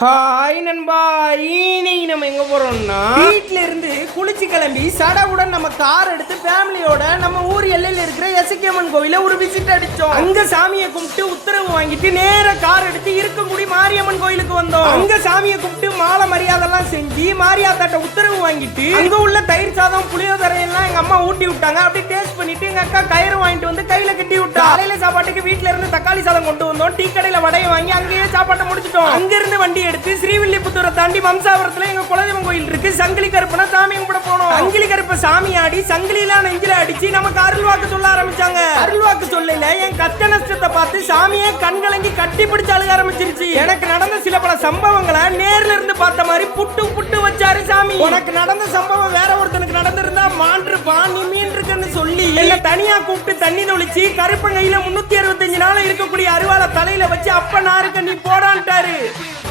Hi நண்பா, இன்னைக்கு நம்ம எங்க போறோம்னா வீட்ல இருந்து குளிச்சு கிளம்பி சடவுடன் நம்ம கார் எடுத்து ஃபேமிலியோட நம்ம ஊர் எல்லையில இருக்கிற எசக்கியம்மன் கோவில ஒரு விசிட் அடிச்சோம். அங்க சாமியை கும்பிட்டு உத்தரவு வாங்கிட்டு நேர கார் எடுத்து இருக்கங்குடி மாரியம்மன் கோயிலுக்கு வந்தோம். அங்க சாமியை கும்பிட்டு மாலை மரியாதைலாம் செஞ்சு மாரியாத்தாட்ட உத்தரவு வாங்கிட்டு அங்க உள்ள தயிர் சாதம் புளியோதரை எல்லாம் எங்க அம்மா ஊட்டி விட்டாங்க. அப்படியே டேஸ்ட் பண்ணிட்டு எங்க அக்கா கயிறு வாங்கிட்டு வந்து கையில கட்டி விட்டா. காலையில சாப்பாட்டுக்கு வீட்ல இருந்து தக்காளி சாதம் கொண்டு வந்தோம். டீ கடையில வடையை வாங்கி அங்கேயே சாப்பாட்டை முடிச்சிட்டோம். அங்க இருந்து வண்டி எடுத்து ஸ்ரீவில்லிபுத்தூரை தாண்டி வம்சாவரத்துல எங்க குலதெய்வம் கோயில் இருக்கு. சங்கிலி கருப்பனை சாமி கும்பிட போனோம். சங்கிலி கருப்ப சாமி ஆடி சங்கிலிலாம் நெஞ்சில அடிச்சு நமக்கு அருள் வாக்கு சொல்ல ஆரம்பிச்சாங்க. அருள் வாக்கு சொல்லல என் கஷ்ட நஷ்டத்தை பார்த்து சாமியே கண்கலங்கி கட்டி பிடிச்சு அழுக ஆரம்பிச்சிருச்சு. எனக்கு நடந்த சில பல சம்பவங்களை நேர்ல இருந்து பார்த்த மாதிரி புட்டு புட்டு வச்சாரு சாமி. உனக்கு நடந்த சம்பவம் வேற ஒருத்தனுக்கு நடந்திருந்தா மாண்டிருப்பான், நீ மீன் இருக்குன்னு சொல்லி என்ன தனியா கூப்பிட்டு தண்ணி தொளிச்சு கருப்பங்கையில 365 நாள் இருக்கக்கூடிய அருவாளை தலையில வச்சு அப்ப நாருக்கு நீ போடான்ட்டாரு.